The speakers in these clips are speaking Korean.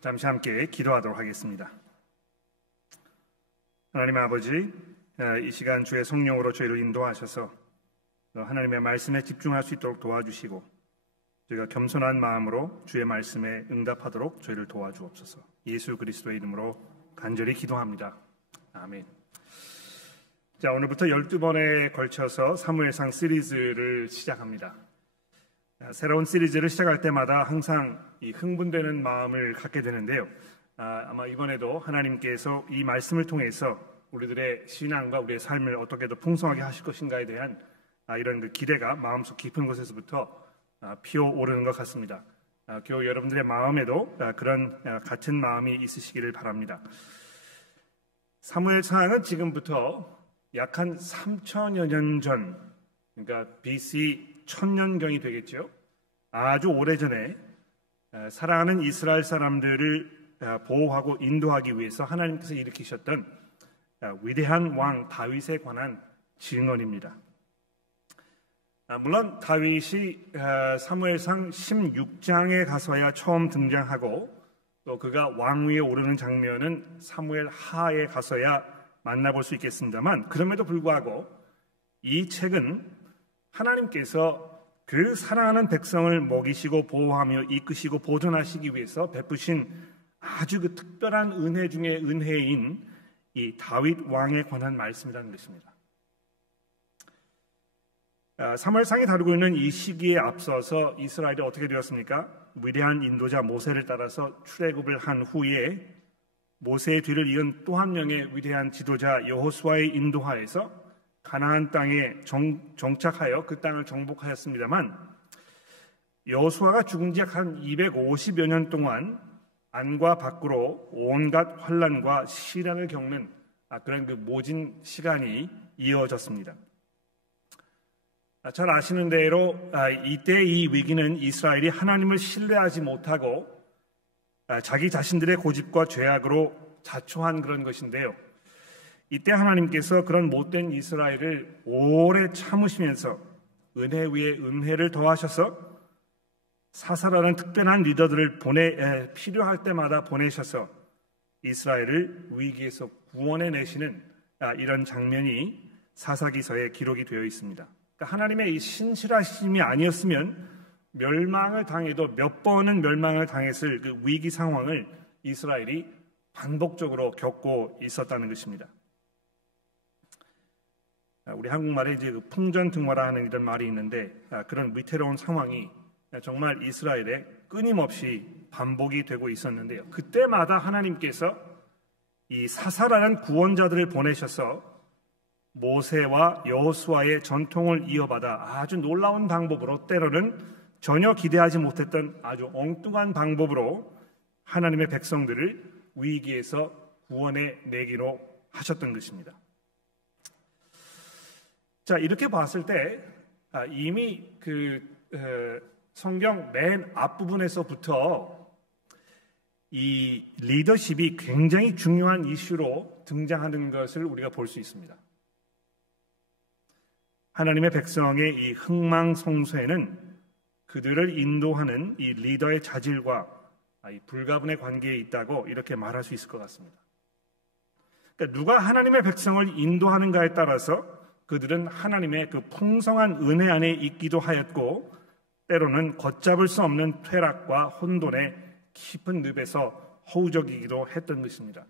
잠시 함께 기도하도록 하겠습니다. 하나님 아버지, 이 시간 주의 성령으로 저희를 인도하셔서 하나님의 말씀에 집중할 수 있도록 도와주시고 저희가 겸손한 마음으로 주의 말씀에 응답하도록 저희를 도와주옵소서. 예수 그리스도의 이름으로 간절히 기도합니다. 아멘. 자, 오늘부터 12번에 걸쳐서 사무엘상 시리즈를 시작합니다. 새로운 시리즈를 시작할 때마다 항상 이 흥분되는 마음을 갖게 되는데요. 아마 이번에도 하나님께서 이 말씀을 통해서 우리들의 신앙과 우리의 삶을 어떻게 더 풍성하게 하실 것인가에 대한 이런 그 기대가 마음속 깊은 곳에서부터 피어오르는 것 같습니다. 교우 여러분들의 마음에도 그런 같은 마음이 있으시기를 바랍니다. 사무엘상은 지금부터 약 한 3천여 년 전, 그러니까 BC 1000년경이 되겠죠. 아주 오래전에 사랑하는 이스라엘 사람들을 보호하고 인도하기 위해서 하나님께서 일으키셨던 위대한 왕 다윗에 관한 증언입니다. 물론 다윗이 사무엘상 16장에 가서야 처음 등장하고 또 그가 왕위에 오르는 장면은 사무엘 하에 가서야 만나볼 수 있겠습니다만, 그럼에도 불구하고 이 책은 하나님께서 그 사랑하는 백성을 먹이시고 보호하며 이끄시고 보존하시기 위해서 베푸신 아주 그 특별한 은혜 중에 은혜인 이 다윗 왕에 관한 말씀이라는 것입니다. 사무엘상이 다루고 있는 이 시기에 앞서서 이스라엘이 어떻게 되었습니까? 위대한 인도자 모세를 따라서 출애굽을 한 후에 모세의 뒤를 이은 또 한 명의 위대한 지도자 여호수아의 인도하에서 가나안 땅에 정착하여 그 땅을 정복하였습니다만, 여호수아가 죽은 지 약 한 250여 년 동안 안과 밖으로 온갖 환난과 시련을 겪는 그런 그 모진 시간이 이어졌습니다. 잘 아시는 대로 이때 이 위기는 이스라엘이 하나님을 신뢰하지 못하고 자기 자신들의 고집과 죄악으로 자초한 그런 것인데요. 이때 하나님께서 그런 못된 이스라엘을 오래 참으시면서 은혜 위에 은혜를 더하셔서 사사라는 특별한 리더들을 필요할 때마다 보내셔서 이스라엘을 위기에서 구원해내시는 이런 장면이 사사기서에 기록이 되어 있습니다. 그러니까 하나님의 이 신실하심이 아니었으면 멸망을 당해도 몇 번은 멸망을 당했을 그 위기 상황을 이스라엘이 반복적으로 겪고 있었다는 것입니다. 우리 한국말에 이제 그 풍전등화라 하는 이런 말이 있는데, 그런 위태로운 상황이 정말 이스라엘에 끊임없이 반복이 되고 있었는데요. 그때마다 하나님께서 이 사사라는 구원자들을 보내셔서 모세와 여호수아의 전통을 이어받아 아주 놀라운 방법으로, 때로는 전혀 기대하지 못했던 아주 엉뚱한 방법으로 하나님의 백성들을 위기에서 구원해 내기로 하셨던 것입니다. 자, 이렇게 봤을 때 이미 그 성경 맨 앞부분에서부터 이 리더십이 굉장히 중요한 이슈로 등장하는 것을 우리가 볼 수 있습니다. 하나님의 백성의 이 흥망성쇠는 그들을 인도하는 이 리더의 자질과 이 불가분의 관계에 있다고 이렇게 말할 수 있을 것 같습니다. 그러니까 누가 하나님의 백성을 인도하는가에 따라서 그들은 하나님의 그 풍성한 은혜 안에 있기도 하였고, 때로는 걷잡을 수 없는 퇴락과 혼돈의 깊은 늪에서 허우적이기도 했던 것입니다.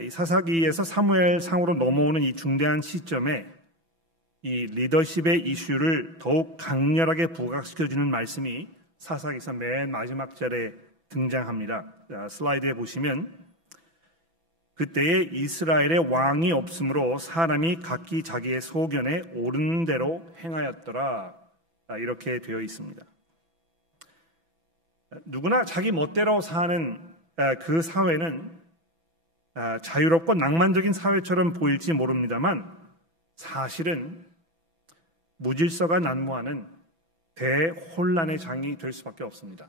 이 사사기에서 사무엘상으로 넘어오는 이 중대한 시점에 이 리더십의 이슈를 더욱 강렬하게 부각시켜주는 말씀이 사사기서 맨 마지막 절에 등장합니다. 자, 슬라이드에 보시면, 그때에 이스라엘의 왕이 없으므로 사람이 각기 자기의 소견에 옳은 대로 행하였더라, 이렇게 되어 있습니다. 누구나 자기 멋대로 사는 그 사회는 자유롭고 낭만적인 사회처럼 보일지 모릅니다만, 사실은 무질서가 난무하는 대혼란의 장이 될 수밖에 없습니다.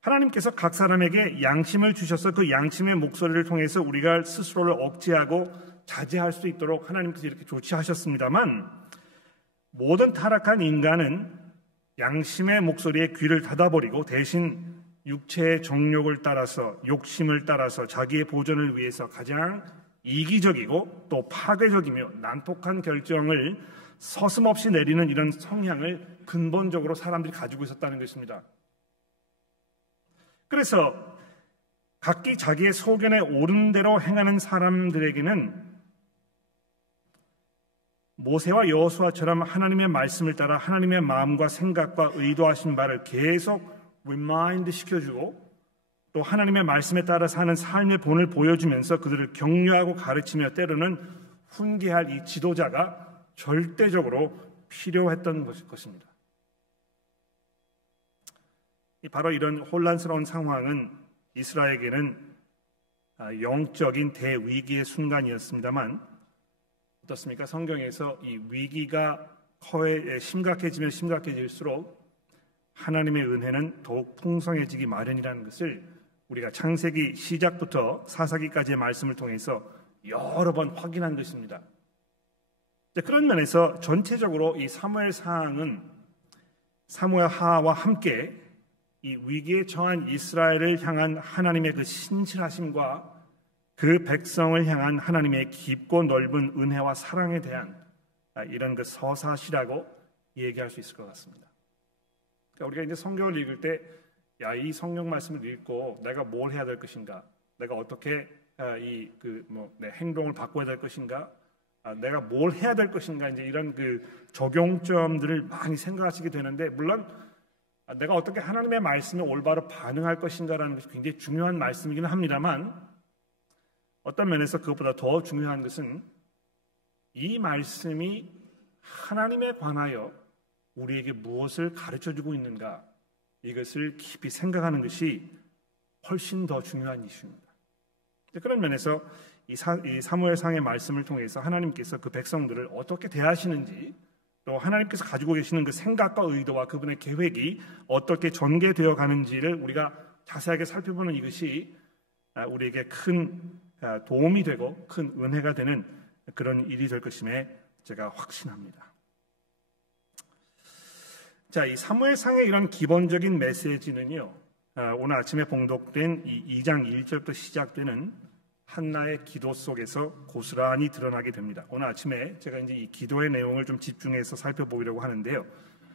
하나님께서 각 사람에게 양심을 주셔서 그 양심의 목소리를 통해서 우리가 스스로를 억제하고 자제할 수 있도록 하나님께서 이렇게 조치하셨습니다만, 모든 타락한 인간은 양심의 목소리에 귀를 닫아버리고 대신 육체의 정욕을 따라서, 욕심을 따라서 자기의 보전을 위해서 가장 이기적이고 또 파괴적이며 난폭한 결정을 서슴없이 내리는 이런 성향을 근본적으로 사람들이 가지고 있었다는 것입니다. 그래서 각기 자기의 소견에 옳은 대로 행하는 사람들에게는 모세와 여호수아처럼 하나님의 말씀을 따라 하나님의 마음과 생각과 의도하신 바를 계속 리마인드 시켜주고 또 하나님의 말씀에 따라 사는 삶의 본을 보여주면서 그들을 격려하고 가르치며 때로는 훈계할 이 지도자가 절대적으로 필요했던 것입니다. 바로 이런 혼란스러운 상황은 이스라엘에게는 영적인 대위기의 순간이었습니다만 어떻습니까? 성경에서 이 위기가 심각해지면 심각해질수록 하나님의 은혜는 더욱 풍성해지기 마련이라는 것을 우리가 창세기 시작부터 사사기까지의 말씀을 통해서 여러 번 확인한 것입니다. 그런 면에서 전체적으로 이 사무엘 사항은 사무엘 하와 함께 이 위기에 처한 이스라엘을 향한 하나님의 그 신실하심과 그 백성을 향한 하나님의 깊고 넓은 은혜와 사랑에 대한 이런 그 서사시라고 얘기할 수 있을 것 같습니다. 그러니까 우리가 이제 성경을 읽을 때, 이 성경 말씀을 읽고 내가 뭘 해야 될 것인가, 내가 어떻게 내 행동을 바꿔야 될 것인가, 내가 뭘 해야 될 것인가, 이제 이런 그 적용점들을 많이 생각하시게 되는데, 물론 내가 어떻게 하나님의 말씀에 올바로 반응할 것인가라는 것이 굉장히 중요한 말씀이기는 합니다만, 어떤 면에서 그것보다 더 중요한 것은 이 말씀이 하나님에 관하여 우리에게 무엇을 가르쳐주고 있는가, 이것을 깊이 생각하는 것이 훨씬 더 중요한 이슈입니다. 그런 면에서 이 사무엘상의 말씀을 통해서 하나님께서 그 백성들을 어떻게 대하시는지, 또 하나님께서 가지고 계시는 그 생각과 의도와 그분의 계획이 어떻게 전개되어 가는지를 우리가 자세하게 살펴보는 이것이 우리에게 큰 도움이 되고 큰 은혜가 되는 그런 일이 될 것임에 제가 확신합니다. 자, 이 사무엘상의 이런 기본적인 메시지는요, 오늘 아침에 봉독된 이 2장 1절부터 시작되는 한나의 기도 속에서 고스란히 드러나게 됩니다. 오늘 아침에 제가 이제 이 기도의 내용을 좀 집중해서 살펴보려고 하는데요.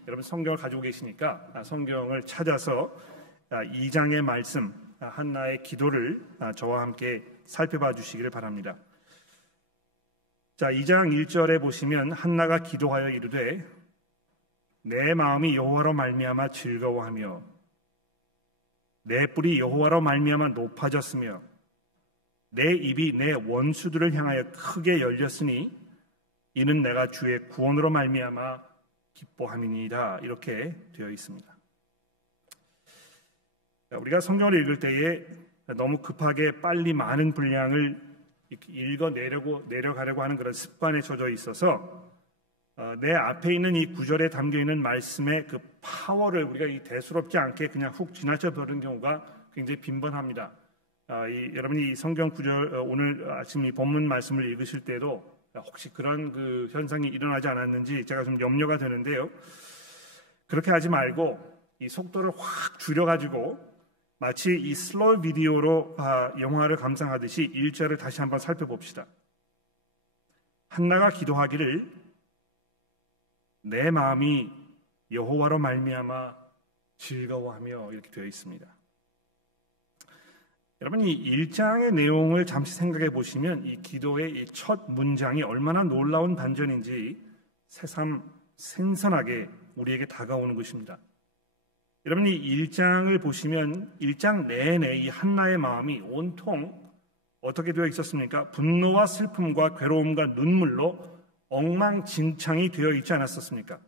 여러분 성경을 가지고 계시니까 성경을 찾아서 2장의 말씀, 한나의 기도를 저와 함께 살펴봐 주시기를 바랍니다. 자, 2장 1절에 보시면 한나가 기도하여 이르되 내 마음이 여호와로 말미암아 즐거워하며 내 뿔이 여호와로 말미암아 높아졌으며 내 입이 내 원수들을 향하여 크게 열렸으니 이는 내가 주의 구원으로 말미암아 기뻐함이니이다. 이렇게 되어 있습니다. 우리가 성경을 읽을 때에 너무 급하게 빨리 많은 분량을 읽어 내려가려고 하는 그런 습관에 젖어 있어서 내 앞에 있는 이 구절에 담겨 있는 말씀의 그 파워를 우리가 이 대수롭지 않게 그냥 훅 지나쳐 버리는 경우가 굉장히 빈번합니다. 여러분이 이 성경 구절 오늘 아침 이 본문 말씀을 읽으실 때도 혹시 그런 그 현상이 일어나지 않았는지 제가 좀 염려가 되는데요. 그렇게 하지 말고 이 속도를 확 줄여가지고 마치 이 슬로우 비디오로 영화를 감상하듯이 1절을 다시 한번 살펴봅시다. 한나가 기도하기를 내 마음이 여호와로 말미암아 즐거워하며 이렇게 되어 있습니다. 여러분 이 1장의 내용을 잠시 생각해 보시면 이 기도의 이 첫 문장이 얼마나 놀라운 반전인지 새삼 생선하게 우리에게 다가오는 것입니다. 여러분 이 1장을 보시면 1장 내내 이 한나의 마음이 온통 어떻게 되어 있었습니까? 분노와 슬픔과 괴로움과 눈물로 엉망진창이 되어 있지 않았었습니까?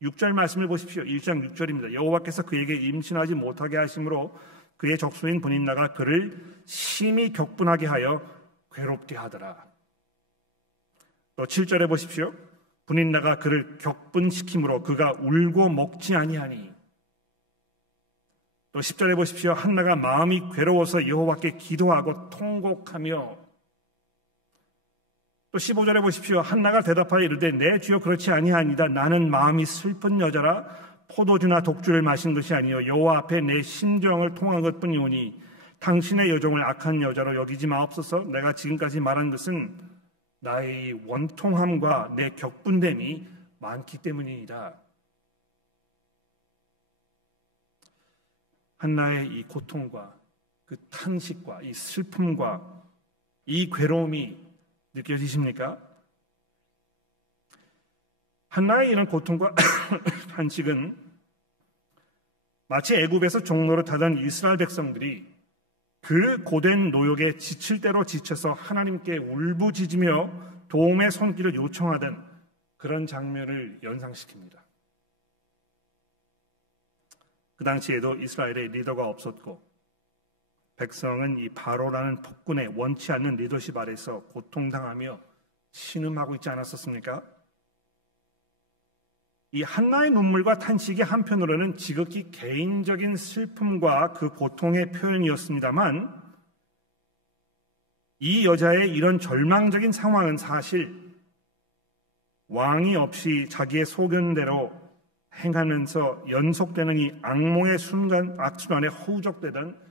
6절 말씀을 보십시오. 1장 6절입니다. 여호와께서 그에게 임신하지 못하게 하심으로 그의 적수인 브닌나가 그를 심히 격분하게 하여 괴롭게 하더라. 또 7절에 보십시오. 브닌나가 그를 격분시킴으로 그가 울고 먹지 아니하니. 또 10절에 보십시오. 한나가 마음이 괴로워서 여호와께 기도하고 통곡하며. 또 15절에 보십시오. 한나가 대답하여 이르되 내 주여 그렇지 아니하니이다. 나는 마음이 슬픈 여자라 포도주나 독주를 마신 것이 아니요 여호와 앞에 내 심정을 통한 것뿐이오니 당신의 여종을 악한 여자로 여기지 마옵소서. 내가 지금까지 말한 것은 나의 원통함과 내 격분됨이 많기 때문이니라. 한나의 이 고통과 그 탄식과 이 슬픔과 이 괴로움이 느껴지십니까? 한나의 이런 고통과 탄식은 마치 애굽에서 종로를 타던 이스라엘 백성들이 그 고된 노역에 지칠 대로 지쳐서 하나님께 울부짖으며 도움의 손길을 요청하던 그런 장면을 연상시킵니다. 그 당시에도 이스라엘에 리더가 없었고 백성은 이 바로라는 폭군의 원치 않는 리더십 아래서 고통당하며 신음하고 있지 않았었습니까? 이 한나의 눈물과 탄식이 한편으로는 지극히 개인적인 슬픔과 그 고통의 표현이었습니다만 이 여자의 이런 절망적인 상황은 사실 왕이 없이 자기의 소견대로 행하면서 연속되는 이 악몽의 악순환에 허우적대던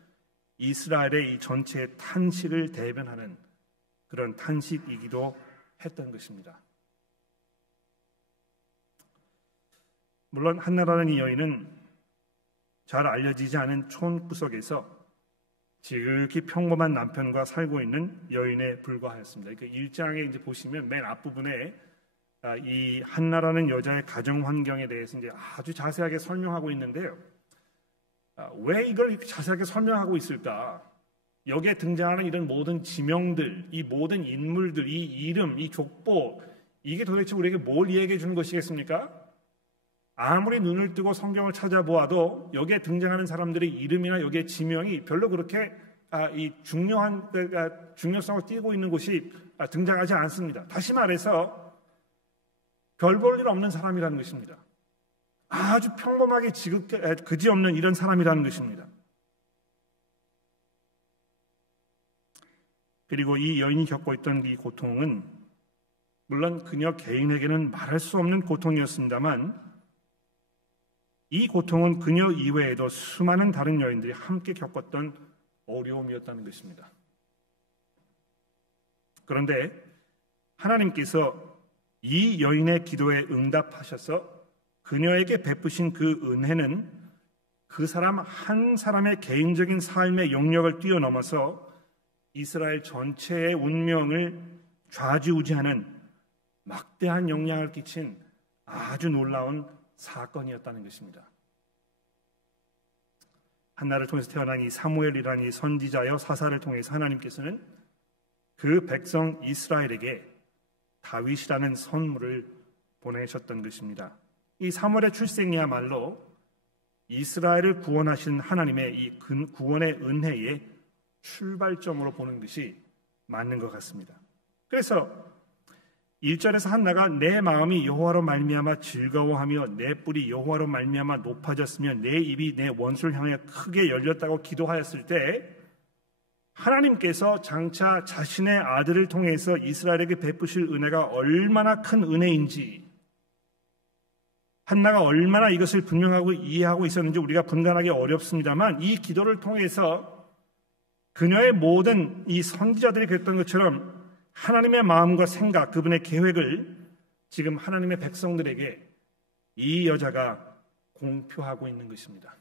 이스라엘의 이 전체의 탄식을 대변하는 그런 탄식이기도 했던 것입니다. 물론 한나라는 이 여인은 잘 알려지지 않은 촌구석에서 지극히 평범한 남편과 살고 있는 여인에 불과하였습니다. 그러니까 1장에 이제 보시면 맨 앞부분에 이 한나라는 여자의 가정 환경에 대해서 이제 아주 자세하게 설명하고 있는데요. 왜 이걸 이렇게 자세하게 설명하고 있을까? 여기에 등장하는 이런 모든 지명들, 이 모든 인물들, 이 이름, 이 족보, 이게 도대체 우리에게 뭘 이야기해 주는 것이겠습니까? 아무리 눈을 뜨고 성경을 찾아보아도 여기에 등장하는 사람들의 이름이나 여기에 지명이 별로 그렇게 이 중요성을 띠고 있는 곳이 등장하지 않습니다. 다시 말해서 별 볼 일 없는 사람이라는 것입니다. 아주 평범하게 그지없는 이런 사람이라는 것입니다. 그리고 이 여인이 겪고 있던 이 고통은 물론 그녀 개인에게는 말할 수 없는 고통이었습니다만 이 고통은 그녀 이외에도 수많은 다른 여인들이 함께 겪었던 어려움이었다는 것입니다. 그런데 하나님께서 이 여인의 기도에 응답하셔서 그녀에게 베푸신 그 은혜는 그 사람 한 사람의 개인적인 삶의 영역을 뛰어넘어서 이스라엘 전체의 운명을 좌지우지하는 막대한 영향을 끼친 아주 놀라운 사건이었다는 것입니다. 한나를 통해서 태어난 이 사무엘이라는 이 선지자여 사사를 통해서 하나님께서는 그 백성 이스라엘에게 다윗이라는 선물을 보내셨던 것입니다. 이 사무엘의 출생이야말로 이스라엘을 구원하신 하나님의 이 구원의 은혜의 출발점으로 보는 것이 맞는 것 같습니다. 그래서 1절에서 한나가 내 마음이 여호와로 말미암아 즐거워하며 내 뿔이 여호와로 말미암아 높아졌으며 내 입이 내 원수를 향해 크게 열렸다고 기도하였을 때 하나님께서 장차 자신의 아들을 통해서 이스라엘에게 베푸실 은혜가 얼마나 큰 은혜인지 한나가 얼마나 이것을 분명하고 이해하고 있었는지 우리가 분간하기 어렵습니다만 이 기도를 통해서 그녀의 모든 이 선지자들이 그랬던 것처럼 하나님의 마음과 생각, 그분의 계획을 지금 하나님의 백성들에게 이 여자가 공표하고 있는 것입니다.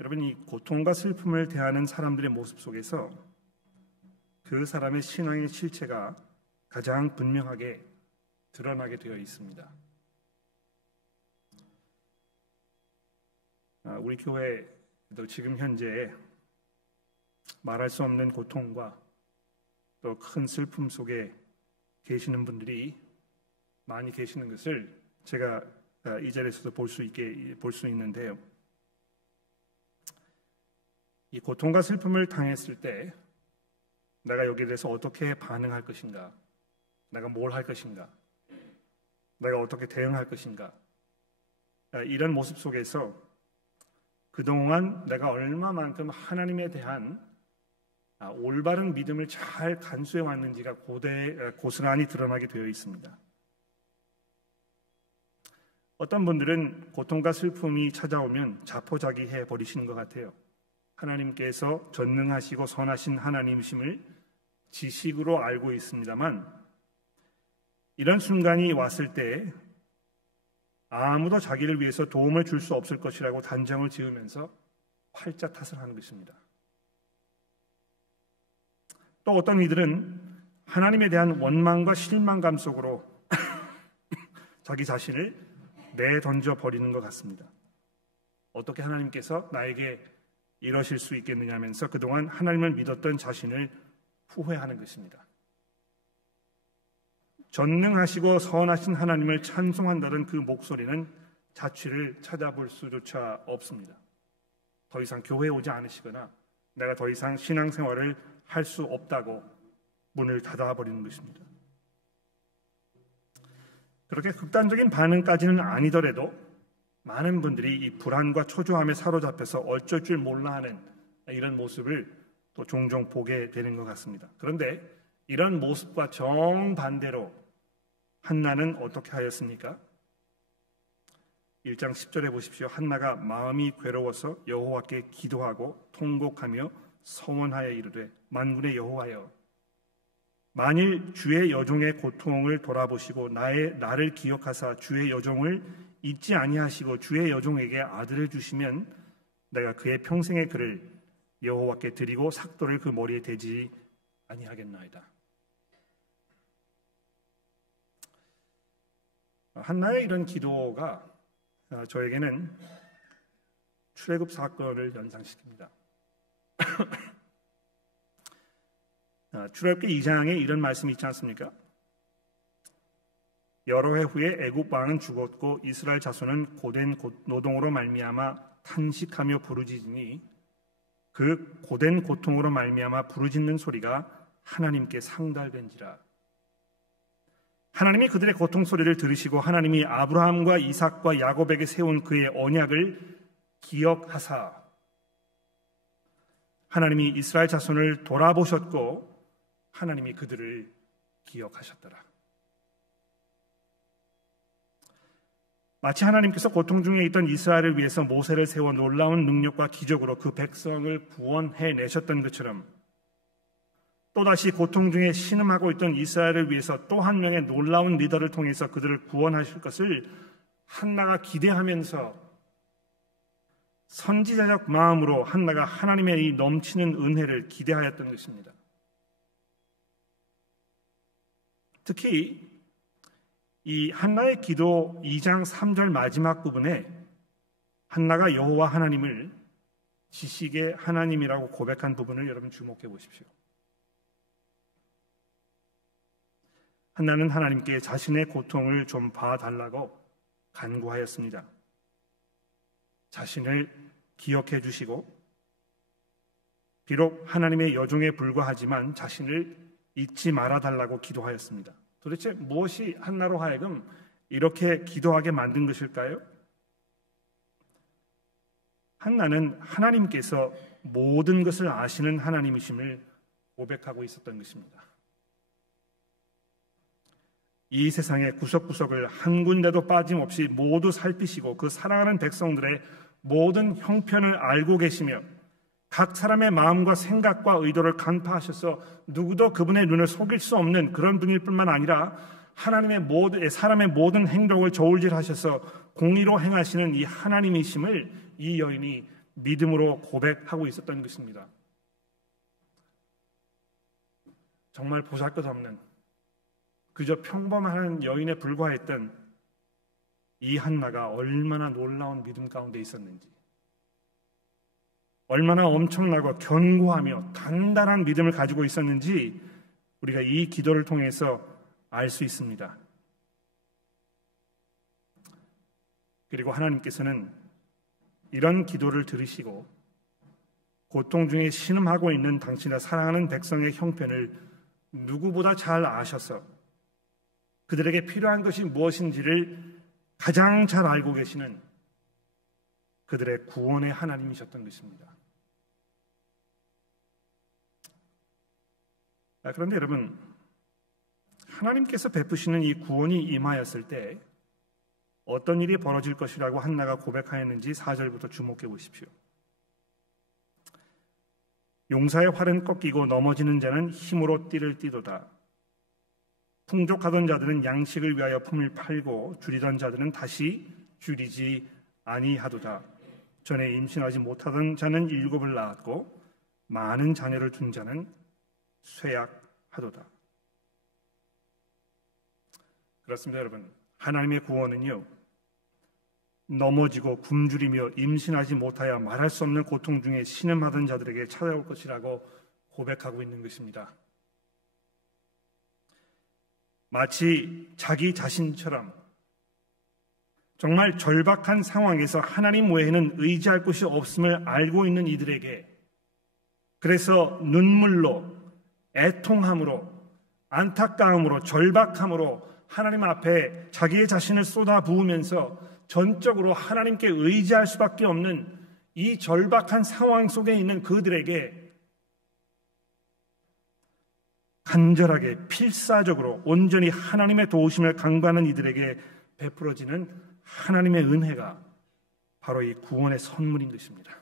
여러분, 이 고통과 슬픔을 대하는 사람들의 모습 속에서 그 사람의 신앙의 실체가 가장 분명하게 드러나게 되어 있습니다. 우리 교회도 지금 현재 말할 수 없는 고통과 또 큰 슬픔 속에 계시는 분들이 많이 계시는 것을 제가 이 자리에서도 볼 수 있는데요. 이 고통과 슬픔을 당했을 때 내가 여기에 대해서 어떻게 반응할 것인가? 내가 뭘 할 것인가? 내가 어떻게 대응할 것인가? 이런 모습 속에서 그동안 내가 얼마만큼 하나님에 대한 올바른 믿음을 잘 간수해 왔는지가 고스란히 드러나게 되어 있습니다. 어떤 분들은 고통과 슬픔이 찾아오면 자포자기해 버리시는 것 같아요. 하나님께서 전능하시고 선하신 하나님이심을 지식으로 알고 있습니다만 이런 순간이 왔을 때 아무도 자기를 위해서 도움을 줄 수 없을 것이라고 단정을 지으면서 활짝 탓을 하는 것입니다. 또 어떤 이들은 하나님에 대한 원망과 실망감 속으로 자기 자신을 내던져 버리는 것 같습니다. 어떻게 하나님께서 나에게 이러실 수 있겠느냐 하면서 그동안 하나님을 믿었던 자신을 후회하는 것입니다. 전능하시고 선하신 하나님을 찬송한다던 그 목소리는 자취를 찾아볼 수조차 없습니다. 더 이상 교회에 오지 않으시거나 내가 더 이상 신앙생활을 할 수 없다고 문을 닫아버리는 것입니다. 그렇게 극단적인 반응까지는 아니더라도 많은 분들이 이 불안과 초조함에 사로잡혀서 어쩔 줄 몰라 하는 이런 모습을 또 종종 보게 되는 것 같습니다. 그런데 이런 모습과 정반대로 한나는 어떻게 하였습니까? 1장 10절에 보십시오. 한나가 마음이 괴로워서 여호와께 기도하고 통곡하며 서원하여 이르되 만군의 여호와여, 만일 주의 여종의 고통을 돌아보시고 나를 기억하사 주의 여종을 잊지 아니하시고 주의 여종에게 아들을 주시면 내가 그의 평생의 글을 여호와께 드리고 삭도를 그 머리에 대지 아니하겠나이다. 한나의 이런 기도가 저에게는 출애굽 사건을 연상시킵니다. 출애굽기 2장에 이런 말씀이 있지 않습니까? 여러 해 후에 애굽 왕은 죽었고 이스라엘 자손은 고된 노동으로 말미암아 탄식하며 부르짖으니 그 고된 고통으로 말미암아 부르짖는 소리가 하나님께 상달된지라. 하나님이 그들의 고통 소리를 들으시고 하나님이 아브라함과 이삭과 야곱에게 세운 그의 언약을 기억하사 하나님이 이스라엘 자손을 돌아보셨고 하나님이 그들을 기억하셨더라. 마치 하나님께서 고통 중에 있던 이스라엘을 위해서 모세를 세워 놀라운 능력과 기적으로 그 백성을 구원해내셨던 것처럼 또다시 고통 중에 신음하고 있던 이스라엘을 위해서 또 한 명의 놀라운 리더를 통해서 그들을 구원하실 것을 한나가 기대하면서 선지자적 마음으로 한나가 하나님의 이 넘치는 은혜를 기대하였던 것입니다. 특히 이 한나의 기도 2장 3절 마지막 부분에 한나가 여호와 하나님을 지식의 하나님이라고 고백한 부분을 여러분 주목해 보십시오. 한나는 하나님께 자신의 고통을 좀 봐달라고 간구하였습니다. 자신을 기억해 주시고 비록 하나님의 여종에 불과하지만 자신을 잊지 말아달라고 기도하였습니다. 도대체 무엇이 한나로 하여금 이렇게 기도하게 만든 것일까요? 한나는 하나님께서 모든 것을 아시는 하나님이심을 고백하고 있었던 것입니다. 이 세상의 구석구석을 한 군데도 빠짐없이 모두 살피시고 그 사랑하는 백성들의 모든 형편을 알고 계시며 각 사람의 마음과 생각과 의도를 간파하셔서 누구도 그분의 눈을 속일 수 없는 그런 분일 뿐만 아니라 사람의 모든 행동을 저울질하셔서 공의로 행하시는 이 하나님이심을 이 여인이 믿음으로 고백하고 있었던 것입니다. 정말 보잘것없는 그저 평범한 여인에 불과했던 이 한나가 얼마나 놀라운 믿음 가운데 있었는지, 얼마나 엄청나고 견고하며 단단한 믿음을 가지고 있었는지 우리가 이 기도를 통해서 알 수 있습니다. 그리고 하나님께서는 이런 기도를 들으시고 고통 중에 신음하고 있는 당신의 사랑하는 백성의 형편을 누구보다 잘 아셔서 그들에게 필요한 것이 무엇인지를 가장 잘 알고 계시는 그들의 구원의 하나님이셨던 것입니다. 그런데 여러분, 하나님께서 베푸시는 이 구원이 임하였을 때 어떤 일이 벌어질 것이라고 한나가 고백하였는지 4절부터 주목해 보십시오. 용사의 활은 꺾이고 넘어지는 자는 힘으로 띠를 띠도다. 풍족하던 자들은 양식을 위하여 품을 팔고 줄이던 자들은 다시 줄이지 아니하도다. 전에 임신하지 못하던 자는 7을 낳았고 많은 자녀를 둔 자는 쇠약하도다. 그렇습니다, 여러분. 하나님의 구원은요, 넘어지고 굶주리며 임신하지 못하여 말할 수 없는 고통 중에 신음하던 자들에게 찾아올 것이라고 고백하고 있는 것입니다. 마치 자기 자신처럼 정말 절박한 상황에서 하나님 외에는 의지할 곳이 없음을 알고 있는 이들에게, 그래서 눈물로, 애통함으로, 안타까움으로, 절박함으로 하나님 앞에 자기의 자신을 쏟아부으면서 전적으로 하나님께 의지할 수밖에 없는 이 절박한 상황 속에 있는 그들에게 간절하게 필사적으로 온전히 하나님의 도우심을 간구하는 이들에게 베풀어지는 하나님의 은혜가 바로 이 구원의 선물인 것입니다.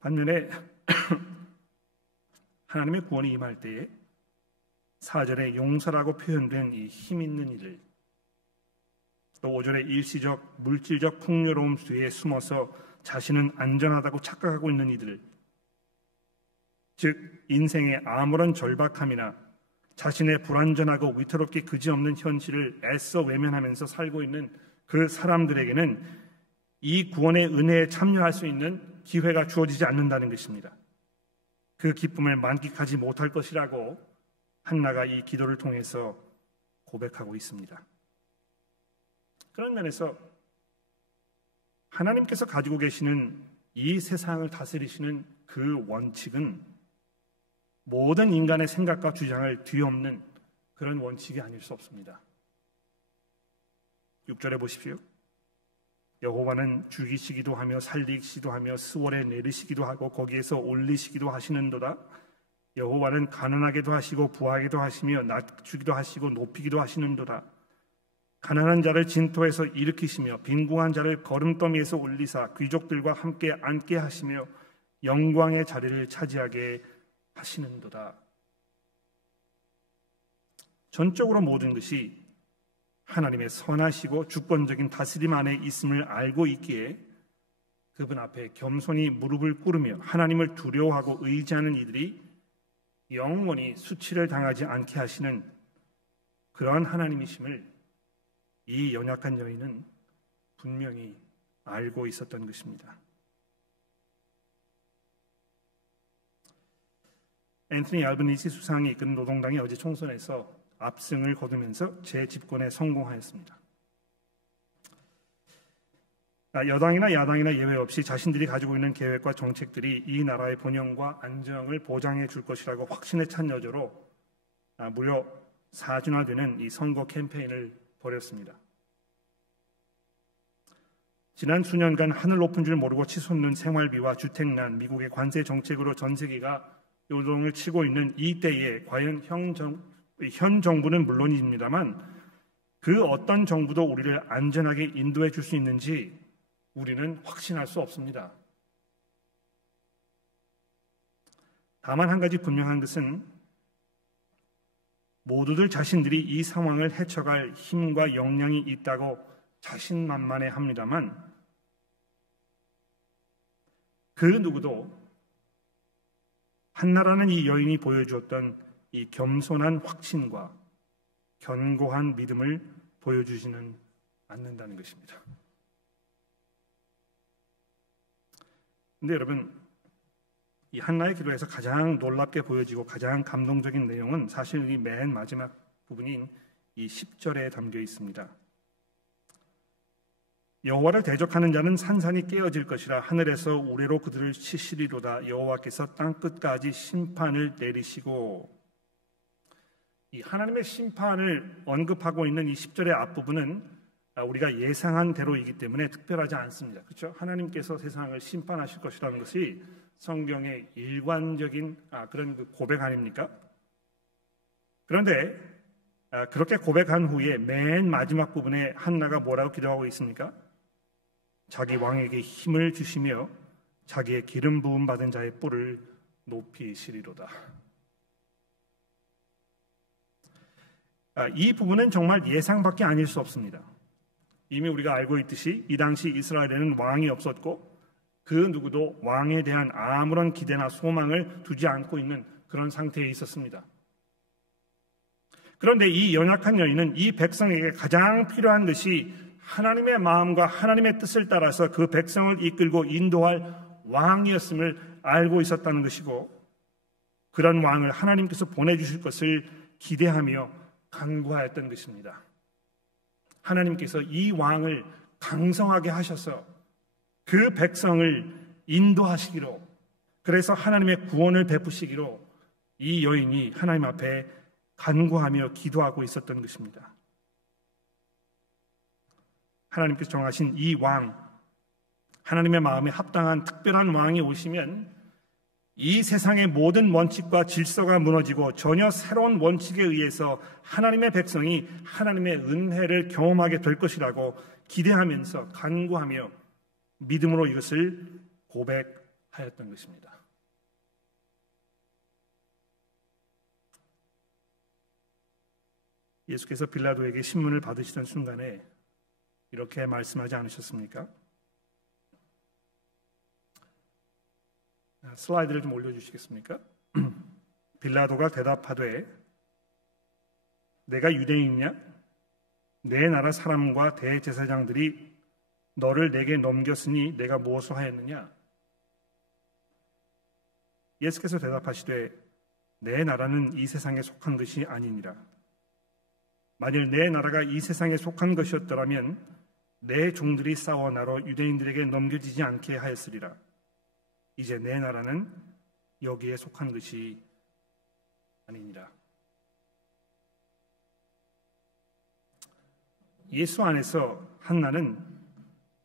반면에 하나님의 구원이 임할 때에 4절에 용서라고 표현된 이 힘 있는 이들, 또 5절에 일시적 물질적 풍요로움 뒤에 숨어서 자신은 안전하다고 착각하고 있는 이들, 즉 인생의 아무런 절박함이나 자신의 불완전하고 위태롭게 그지없는 현실을 애써 외면하면서 살고 있는 그 사람들에게는 이 구원의 은혜에 참여할 수 있는 기회가 주어지지 않는다는 것입니다. 그 기쁨을 만끽하지 못할 것이라고 한나가 이 기도를 통해서 고백하고 있습니다. 그런 면에서 하나님께서 가지고 계시는 이 세상을 다스리시는 그 원칙은 모든 인간의 생각과 주장을 뒤엎는 그런 원칙이 아닐 수 없습니다. 6절에 보십시오. 여호와는 죽이시기도 하며 살리시기도 하며 스월에 내리시기도 하고 거기에서 올리시기도 하시는도다. 여호와는 가난하게도 하시고 부하게도 하시며 낮추기도 하시고 높이기도 하시는도다. 가난한 자를 진토에서 일으키시며 빈궁한 자를 거름더미에서 올리사 귀족들과 함께 앉게 하시며 영광의 자리를 차지하게 하시는도다. 전적으로 모든 것이 하나님의 선하시고 주권적인 다스림 안에 있음을 알고 있기에 그분 앞에 겸손히 무릎을 꿇으며 하나님을 두려워하고 의지하는 이들이 영원히 수치를 당하지 않게 하시는 그러한 하나님이심을 이 연약한 여인은 분명히 알고 있었던 것입니다. 앤토니 알버니지 수상이 이끈 노동당이 어제 총선에서 압승을 거두면서 재집권에 성공하였습니다. 여당이나 야당이나 예외 없이 자신들이 가지고 있는 계획과 정책들이 이 나라의 번영과 안정을 보장해 줄 것이라고 확신에 찬 여조로 무려 4주나 되는 이 선거 캠페인을 벌였습니다. 지난 수년간 하늘 높은 줄 모르고 치솟는 생활비와 주택난, 미국의 관세 정책으로 전 세계가 요동을 치고 있는 이 때에 과연 현 정부는 물론입니다만 그 어떤 정부도 우리를 안전하게 인도해 줄 수 있는지 우리는 확신할 수 없습니다. 다만 한 가지 분명한 것은 모두들 자신들이 이 상황을 헤쳐갈 힘과 역량이 있다고 자신만만해 합니다만 그 누구도 한나라는 이 여인이 보여주었던 이 겸손한 확신과 견고한 믿음을 보여주지는 않는다는 것입니다. 그런데 여러분, 이 한나의 기도에서 가장 놀랍게 보여지고 가장 감동적인 내용은 사실 이 맨 마지막 부분인 이 10절에 담겨 있습니다. 여호와를 대적하는 자는 산산이 깨어질 것이라 하늘에서 우레로 그들을 치시리로다. 여호와께서 땅끝까지 심판을 내리시고. 이 하나님의 심판을 언급하고 있는 이 10절의 앞부분은 우리가 예상한 대로이기 때문에 특별하지 않습니다. 그렇죠? 하나님께서 세상을 심판하실 것이라는 것이 성경의 일관적인 그런 고백 아닙니까? 그런데 그렇게 고백한 후에 맨 마지막 부분에 한나가 뭐라고 기도하고 있습니까? 자기 왕에게 힘을 주시며 자기의 기름 부음 받은 자의 뿔을 높이시리로다. 이 부분은 정말 예상밖에 아닐 수 없습니다. 이미 우리가 알고 있듯이 이 당시 이스라엘에는 왕이 없었고 그 누구도 왕에 대한 아무런 기대나 소망을 두지 않고 있는 그런 상태에 있었습니다. 그런데 이 연약한 여인은 이 백성에게 가장 필요한 것이 하나님의 마음과 하나님의 뜻을 따라서 그 백성을 이끌고 인도할 왕이었음을 알고 있었다는 것이고, 그런 왕을 하나님께서 보내주실 것을 기대하며 간구하였던 것입니다. 하나님께서 이 왕을 강성하게 하셔서 그 백성을 인도하시기로, 그래서 하나님의 구원을 베푸시기로 이 여인이 하나님 앞에 간구하며 기도하고 있었던 것입니다. 하나님께서 정하신 이 왕, 하나님의 마음에 합당한 특별한 왕이 오시면 이 세상의 모든 원칙과 질서가 무너지고 전혀 새로운 원칙에 의해서 하나님의 백성이 하나님의 은혜를 경험하게 될 것이라고 기대하면서 간구하며 믿음으로 이것을 고백하였던 것입니다. 예수께서 빌라도에게 신문을 받으시던 순간에 이렇게 말씀하지 않으셨습니까? 슬라이드를 좀 올려주시겠습니까? 빌라도가 대답하되 내가 유대인이냐? 내 나라 사람과 대제사장들이 너를 내게 넘겼으니 내가 무엇을 하였느냐? 예수께서 대답하시되 내 나라는 이 세상에 속한 것이 아니니라. 만일 내 나라가 이 세상에 속한 것이었더라면 내 종들이 싸워 나로 유대인들에게 넘겨지지 않게 하였으리라. 이제 내 나라는 여기에 속한 것이 아니니라. 예수 안에서 한나는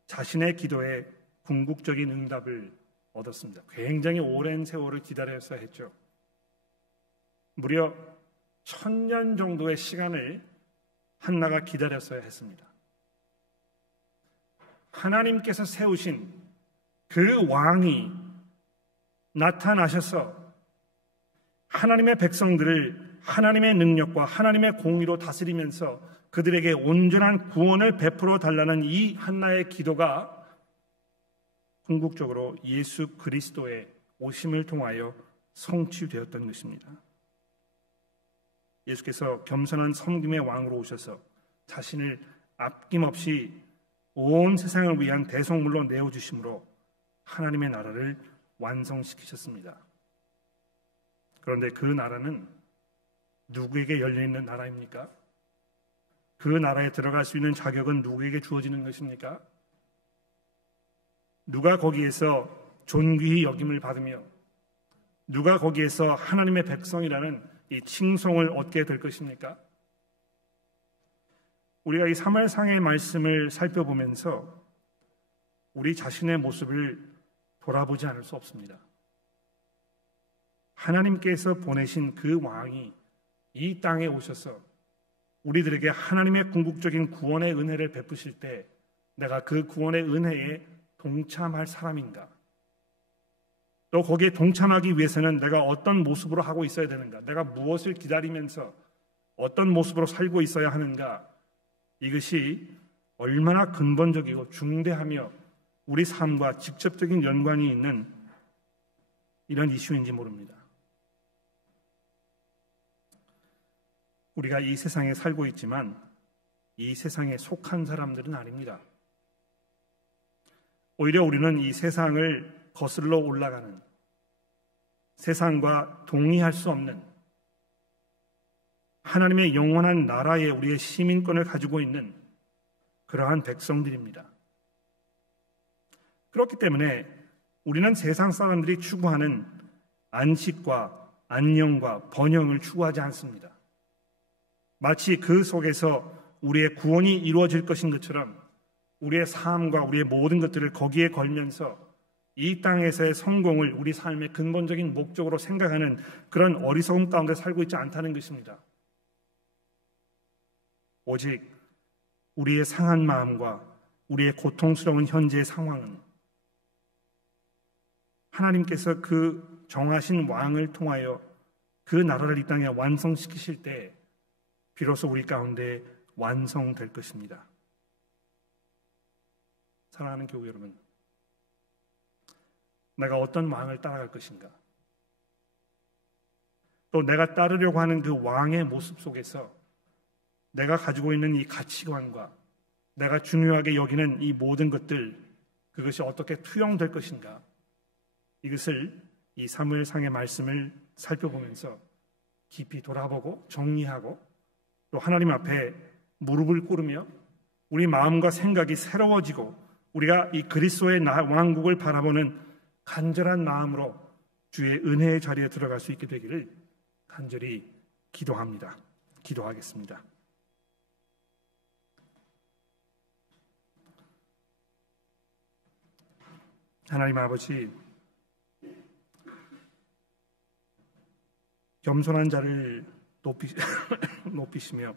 자신의 기도에 궁극적인 응답을 얻었습니다. 굉장히 오랜 세월을 기다려서 했죠. 무려 1000년 정도의 시간을 한나가 기다렸어야 했습니다. 하나님께서 세우신 그 왕이 나타나셔서 하나님의 백성들을 하나님의 능력과 하나님의 공의로 다스리면서 그들에게 온전한 구원을 베풀어 달라는 이 한나의 기도가 궁극적으로 예수 그리스도의 오심을 통하여 성취되었던 것입니다. 예수께서 겸손한 섬김의 왕으로 오셔서 자신을 아낌없이 온 세상을 위한 대속물로 내어주심으로 하나님의 나라를 완성시키셨습니다. 그런데 그 나라는 누구에게 열려있는 나라입니까? 그 나라에 들어갈 수 있는 자격은 누구에게 주어지는 것입니까? 누가 거기에서 존귀히 여김을 받으며 누가 거기에서 하나님의 백성이라는 이 칭송을 얻게 될 것입니까? 우리가 이 사무엘상의 말씀을 살펴보면서 우리 자신의 모습을 돌아보지 않을 수 없습니다. 하나님께서 보내신 그 왕이 이 땅에 오셔서 우리들에게 하나님의 궁극적인 구원의 은혜를 베푸실 때 내가 그 구원의 은혜에 동참할 사람인가? 또 거기에 동참하기 위해서는 내가 어떤 모습으로 하고 있어야 되는가? 내가 무엇을 기다리면서 어떤 모습으로 살고 있어야 하는가? 이것이 얼마나 근본적이고 중대하며 우리 삶과 직접적인 연관이 있는 이런 이슈인지 모릅니다. 우리가 이 세상에 살고 있지만 이 세상에 속한 사람들은 아닙니다. 오히려 우리는 이 세상을 거슬러 올라가는, 세상과 동의할 수 없는 하나님의 영원한 나라에 우리의 시민권을 가지고 있는 그러한 백성들입니다. 그렇기 때문에 우리는 세상 사람들이 추구하는 안식과 안녕과 번영을 추구하지 않습니다. 마치 그 속에서 우리의 구원이 이루어질 것인 것처럼 우리의 삶과 우리의 모든 것들을 거기에 걸면서 이 땅에서의 성공을 우리 삶의 근본적인 목적으로 생각하는 그런 어리석음 가운데 살고 있지 않다는 것입니다. 오직 우리의 상한 마음과 우리의 고통스러운 현재의 상황은 하나님께서 그 정하신 왕을 통하여 그 나라를 이 땅에 완성시키실 때 비로소 우리 가운데 완성될 것입니다. 사랑하는 교우 여러분, 내가 어떤 왕을 따라갈 것인가? 또 내가 따르려고 하는 그 왕의 모습 속에서 내가 가지고 있는 이 가치관과 내가 중요하게 여기는 이 모든 것들, 그것이 어떻게 투영될 것인가? 이것을 이 사무엘상의 말씀을 살펴보면서 깊이 돌아보고 정리하고 또 하나님 앞에 무릎을 꿇으며 우리 마음과 생각이 새로워지고 우리가 이 그리스도의 왕국을 바라보는 간절한 마음으로 주의 은혜의 자리에 들어갈 수 있게 되기를 간절히 기도합니다. 기도하겠습니다. 하나님 아버지, 겸손한 자를 높이시며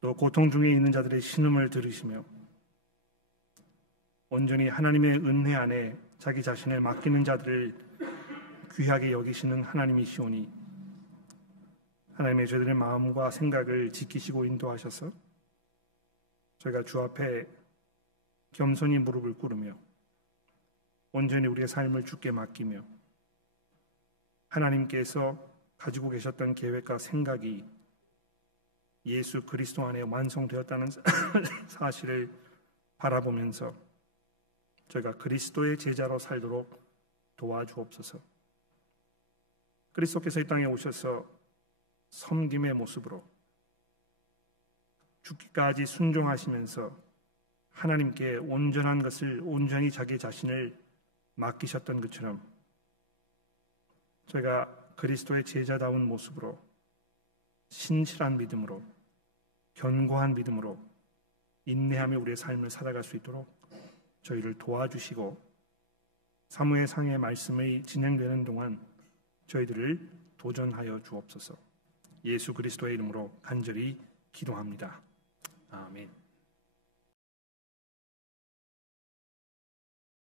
또 고통 중에 있는 자들의 신음을 들으시며 온전히 하나님의 은혜 안에 자기 자신을 맡기는 자들을 귀하게 여기시는 하나님이시오니 하나님의 저희들의 마음과 생각을 지키시고 인도하셔서 저희가 주 앞에 겸손히 무릎을 꿇으며 온전히 우리의 삶을 주께 맡기며 하나님께서 가지고 계셨던 계획과 생각이 예수 그리스도 안에 완성되었다는 사실을 바라보면서 저희가 그리스도의 제자로 살도록 도와주옵소서. 그리스도께서 이 땅에 오셔서 섬김의 모습으로 죽기까지 순종하시면서 하나님께 온전한 것을 온전히 자기 자신을 맡기셨던 것처럼 저희가 그리스도의 제자다운 모습으로 신실한 믿음으로 견고한 믿음으로 인내하며 우리의 삶을 살아갈 수 있도록 저희를 도와주시고 사무엘상의 말씀이 진행되는 동안 저희들을 도전하여 주옵소서. 예수 그리스도의 이름으로 간절히 기도합니다. 아멘.